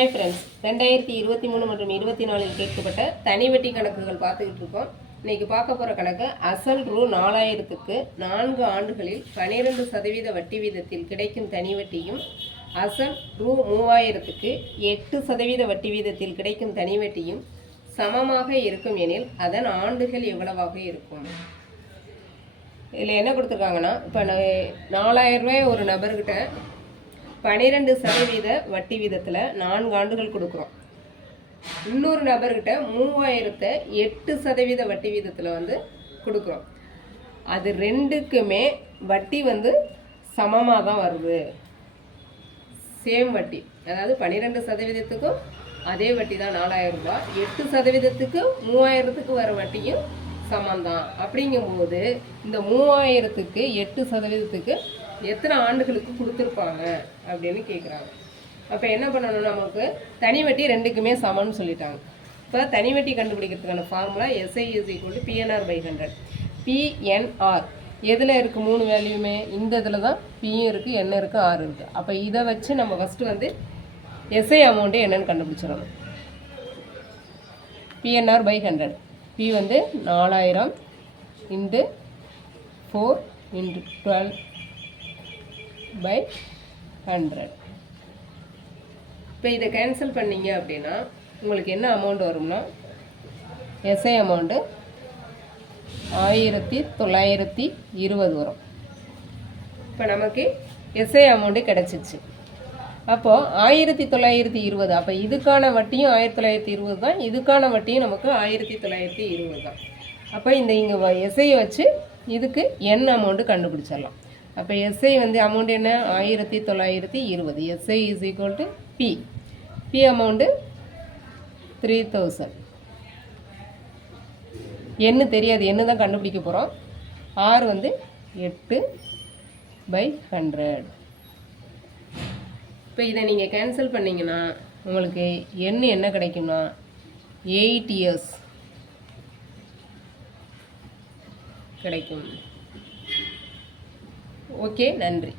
Hi friends, 2023 மற்றும் 24 கேட்கப்பட்ட தனி வட்டி கணக்குகள் பார்த்துக்கிட்டு இருக்கோம். இன்றைக்கி பார்க்க போகிற கணக்கு அசல் ரூ 4000க்கு 4 ஆண்டுகளில் 12% வட்டி வீதத்தில் கிடைக்கும் தனி வட்டியும், அசல் ரூ 3000க்கு 8% வட்டி வீதத்தில் கிடைக்கும் தனி வட்டியும் சமமாக இருக்கும் எனில் அதன் ஆண்டுகள் எவ்வளவாக இருக்கும்? இதில் என்ன கொடுத்துருக்காங்கன்னா, இப்போ 4000 ரூபாய் ஒரு நபர்கிட்ட 12% வட்டி வீதத்தில் 4 ஆண்டுகள் கொடுக்குறோம். இன்னொரு நபர்கிட்ட 3000-ஐ 8% வட்டி வீதத்தில் கொடுக்குறோம். அது ரெண்டுக்குமே வட்டி சமமாக தான் வருது. சேம் வட்டி, அதாவது 12%க்கும் அதே வட்டி தான் 4000 ரூபாய், 8%க்கு 3000த்துக்கு வர வட்டியும் சமந்தான். அப்படிங்கும்போது இந்த 3000த்துக்கு 8%த்துக்கு எத்தனை ஆண்டுகளுக்கு கொடுத்துருப்பாங்க அப்படின்னு கேட்குறாங்க. அப்போ என்ன பண்ணணும், நமக்கு தனி வட்டி ரெண்டுக்குமே சமம்னு சொல்லிட்டாங்க. இப்போ தனி வட்டி கண்டுபிடிக்கிறதுக்கான ஃபார்முலா SI = PNR/100. PNR எதில் இருக்குது? 3 வேல்யூமே இந்த இதில் தான் Pயும் இருக்குது, N இருக்குது, R இருக்குது. அப்போ இதை வச்சு நம்ம ஃபஸ்ட்டு SI அமௌண்ட்டு என்னென்னு கண்டுபிடிச்சிடணும். PNR/100. P 4000 × 4 × 12/100. இப்போ இதை கேன்சல் பண்ணிங்க அப்படின்னா உங்களுக்கு என்ன அமௌண்ட் வரும்னா, SI அமௌண்ட்டு 1920 வரும். இப்போ நமக்கு SI அமௌண்ட்டு கிடச்சிச்சு. அப்போது 1920, அப்போ இதுக்கான வட்டியும் 1920 தான், இதுக்கான வட்டியும் நமக்கு 1920 தான். அப்போ இங்கே SI வச்சு இதுக்கு N அமௌண்ட்டு கண்டுபிடிச்சிடலாம். அப்போ SI அமௌண்ட் என்ன? 1920. SI = P. P amount 3000. என்ன தெரியாது, என்ன தான் கண்டுபிடிக்க போகிறோம். R 8/100. இப்போ இதை நீங்கள் கேன்சல் பண்ணிங்கன்னா உங்களுக்கு என்ன கிடைக்கும்னா 8 years கிடைக்கும். ஓகே, நன்றி.